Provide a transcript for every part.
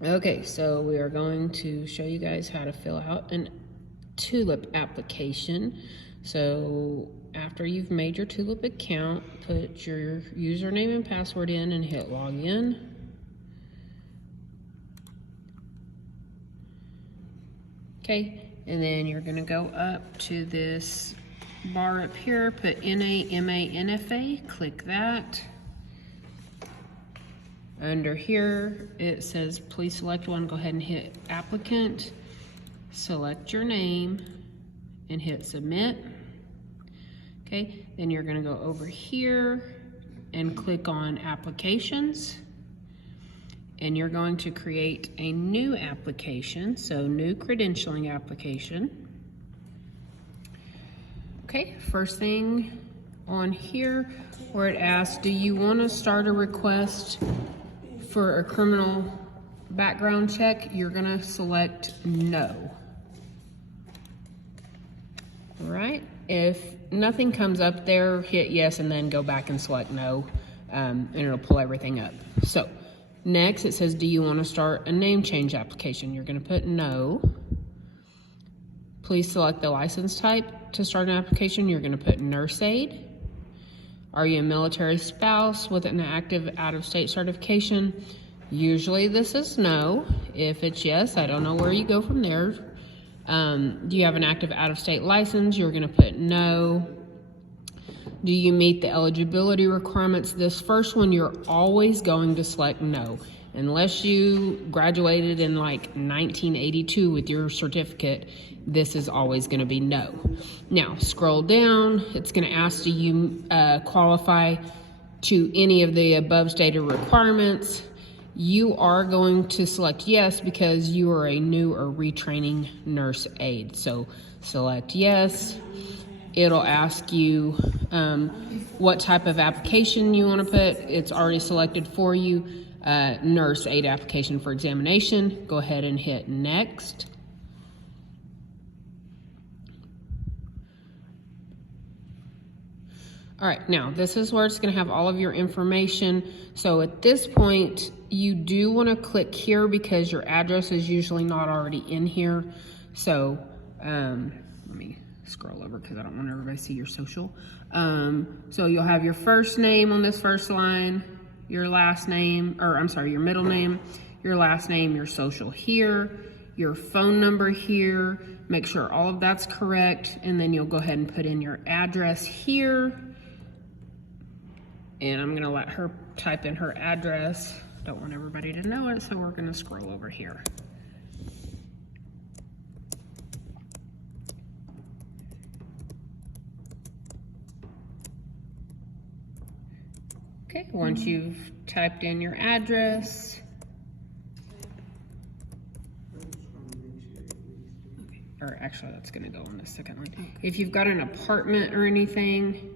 Okay, so we are going to show you guys how to fill out an Tulip application. So after you've made your Tulip account, put your username and password in and hit login. Okay, and then you're gonna go up to this bar up here, put NA, MA, NFA, click that. Under here, it says, please select one. Go ahead and hit applicant. Select your name and hit submit. Okay, then you're gonna go over here and click on applications. And you're going to create a new application, so new credentialing application. Okay, first thing on here where it asks, do you want to start a request for a criminal background check? You're gonna select no. All right, if nothing comes up there, hit yes and then go back and select no, and it'll pull everything up. So next it says, do you want to start a name change application? You're gonna put no. Please select the license type to start an application. You're gonna put nurse aide. Are you a military spouse with an active out-of-state certification? Usually this is no. If it's yes, I don't know where you go from there. Do you have an active out-of-state license? You're gonna put no. Do you meet the eligibility requirements? This first one, you're always going to select no. Unless you graduated in like 1982 with your certificate, this is always going to be no. Now, scroll down. It's going to ask, do you qualify to any of the above stated requirements? You are going to select yes because you are a new or retraining nurse aide. So select yes. It'll ask you what type of application you want to put. It's already selected for you. Nurse aide application for examination. Go ahead and hit next. All right, now this is where it's going to have all of your information. So at this point, you do want to click here because your address is usually not already in here. So let me scroll over because I don't want everybody to see your social. So you'll have your first name on this first line, your last name, or I'm sorry, your middle name, your last name, your social here, your phone number here. Make sure all of that's correct, and then you'll go ahead and put in your address here. And I'm gonna let her type in her address. Don't want everybody to know it, so we're gonna scroll over here. Okay, once you've typed in your address, or actually that's gonna go on the second line. If you've got an apartment or anything,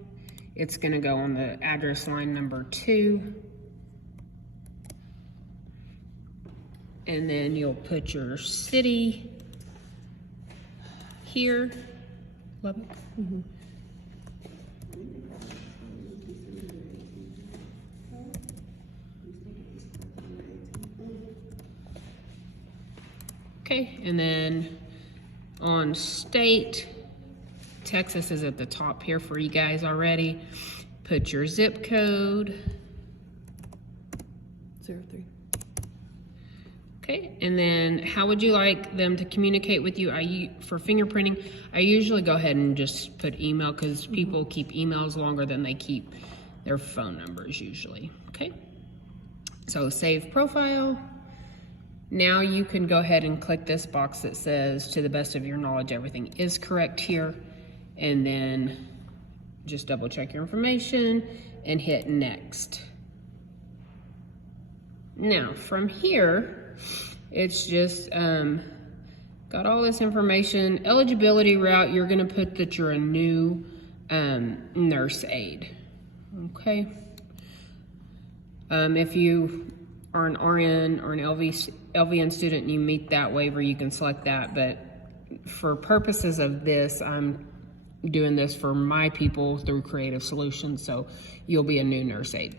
it's gonna go on the address line number 2. And then you'll put your city here. Lubbock. Mm-hmm. Okay, and then on state, Texas is at the top here for you guys already. Put your zip code. 03. Okay, and then how would you like them to communicate with you? For fingerprinting, I usually go ahead and just put email because people keep emails longer than they keep their phone numbers usually. Okay, so save profile. Now you can go ahead and click this box that says, to the best of your knowledge, everything is correct here. And then just double check your information and hit next. Now from here, it's just got all this information. Eligibility route, you're gonna put that you're a new nurse aide, okay? If you are an RN or an LVN student and you meet that waiver, you can select that, but for purposes of this, I'm doing this for my people through Creative Solutions, so you'll be a new nurse aide.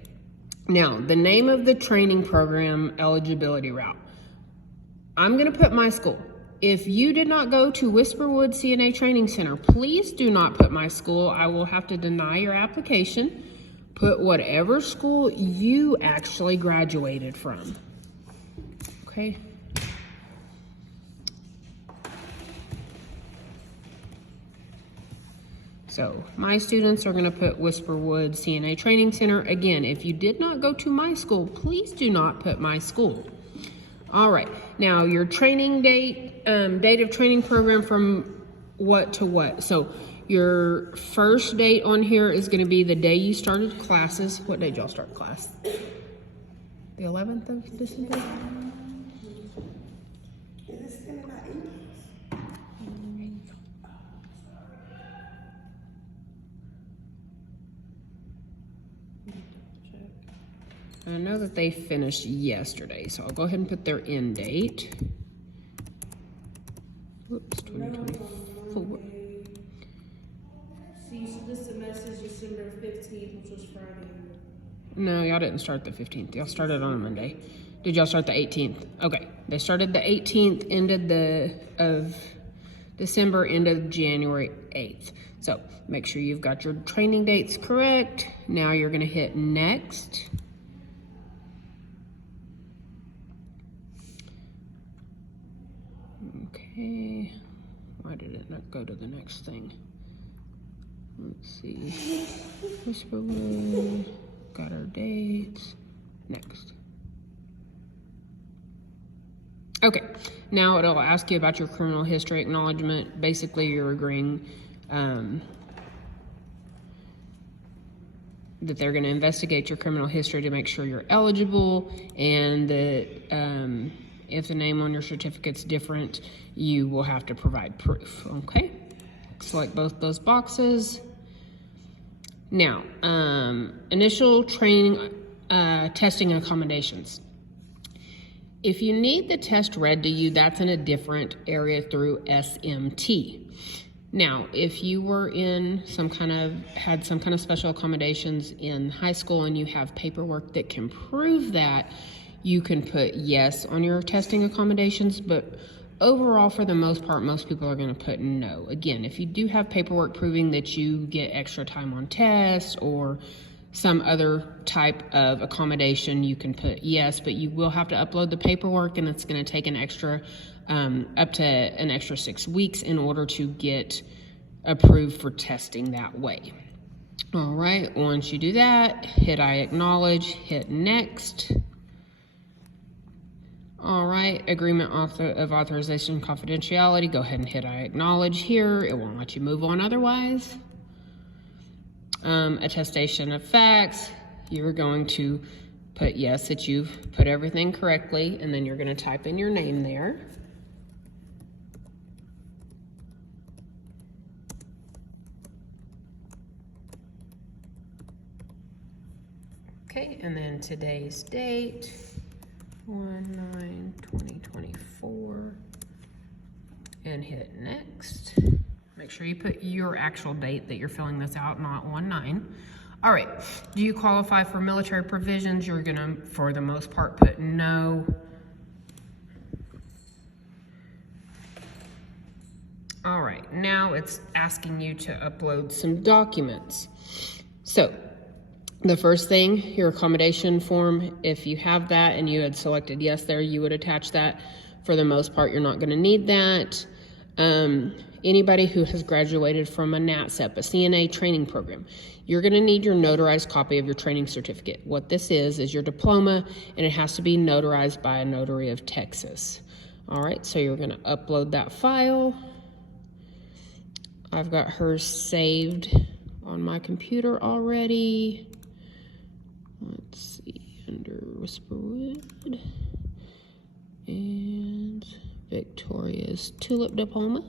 Now, the name of the training program eligibility route. I'm going to put my school. If you did not go to Whisperwood CNA Training Center, please do not put my school. I will have to deny your application. Put whatever school you actually graduated from. Okay? So my students are going to put Whisperwood CNA Training Center. Again, if you did not go to my school, please do not put my school. All right, now your training date, date of training program from what to what. So your first date on here is going to be the day you started classes. What day did y'all start class? The 11th of December? I know that they finished yesterday, so I'll go ahead and put their end date. Whoops, 2024. See, so this semester is December 15th, which was Friday. No, y'all didn't start the 15th. Y'all started on a Monday. Did y'all start the 18th? Okay, they started the 18th, ended of December, ended January 8th. So make sure you've got your training dates correct. Now you're gonna hit next. Okay, why did it not go to the next thing? Let's see. Whisperwood, got our dates. Next. Okay, now it'll ask you about your criminal history acknowledgement. Basically, you're agreeing that they're going to investigate your criminal history to make sure you're eligible, and that if the name on your certificate's different, you will have to provide proof. Okay, select both those boxes. Now, initial training, testing and accommodations. If you need the test read to you, that's in a different area through SMT. Now, if you were in had some kind of special accommodations in high school and you have paperwork that can prove that, you can put yes on your testing accommodations, but overall, for the most part, most people are going to put no. Again, if you do have paperwork proving that you get extra time on tests or some other type of accommodation, you can put yes, but you will have to upload the paperwork, and it's going to take an extra, up to an extra 6 weeks in order to get approved for testing that way. All right, once you do that, hit I acknowledge, hit next. All right, agreement of authorization confidentiality, go ahead and hit I acknowledge here. It won't let you move on otherwise. Attestation of facts, you're going to put yes that you've put everything correctly, and then you're going to type in your name there. Okay, and then today's date, 1/9/2024, and hit next. Make sure you put your actual date that you're filling this out, not 1/9. All right, do you qualify for military provisions? You're gonna, for the most part, put no. All right, now it's asking you to upload some documents. So, the first thing, your accommodation form, if you have that and you had selected yes there, you would attach that. For the most part, you're not gonna need that. Anybody who has graduated from a NATSEP, a CNA training program, you're gonna need your notarized copy of your training certificate. What this is your diploma, and it has to be notarized by a notary of Texas. All right, so you're gonna upload that file. I've got hers saved on my computer already. Let's see, under Whisperwood and Victoria's Tulip diploma.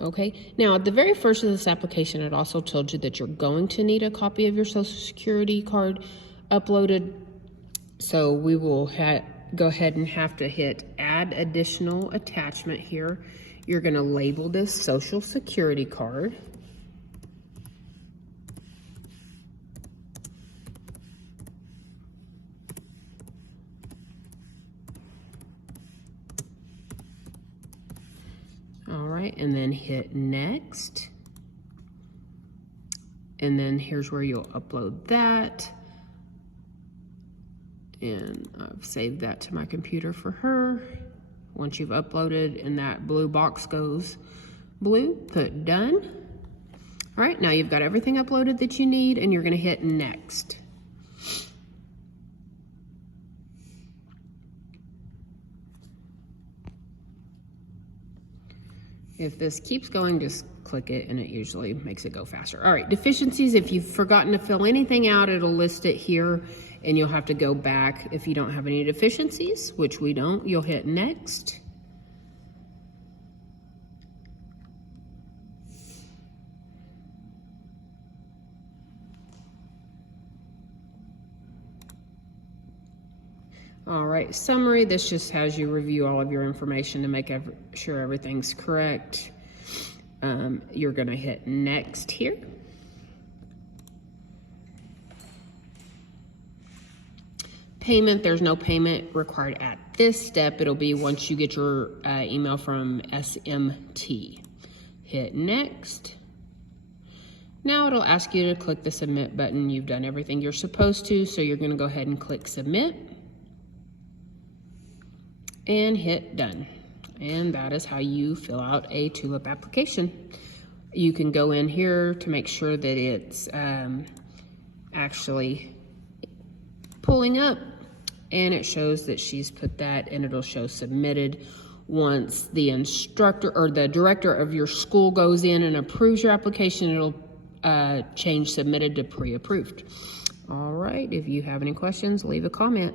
Okay, now at the very first of this application, it also told you that you're going to need a copy of your Social Security card uploaded. So we will go ahead and have to hit add additional attachment here. You're gonna label this Social Security card. right, and then hit next. And then here's where you'll upload that. And I've saved that to my computer for her. Once you've uploaded and that blue box goes blue, put done. All right, now you've got everything uploaded that you need, and you're gonna hit next. If this keeps going, just click it and it usually makes it go faster. All right, deficiencies, if you've forgotten to fill anything out, it'll list it here and you'll have to go back. If you don't have any deficiencies, which we don't, you'll hit next. All right, summary, this just has you review all of your information to make sure everything's correct. You're gonna hit next here. Payment, there's no payment required at this step. It'll be once you get your email from SMT. Hit next. Now it'll ask you to click the submit button. You've done everything you're supposed to, so you're gonna go ahead and click submit. And hit done. And that is how you fill out a Tulip application. You can go in here to make sure that it's actually pulling up, and it shows that she's put that, and it'll show submitted. Once the instructor or the director of your school goes in and approves your application, it'll change submitted to pre-approved. All right, if you have any questions, leave a comment.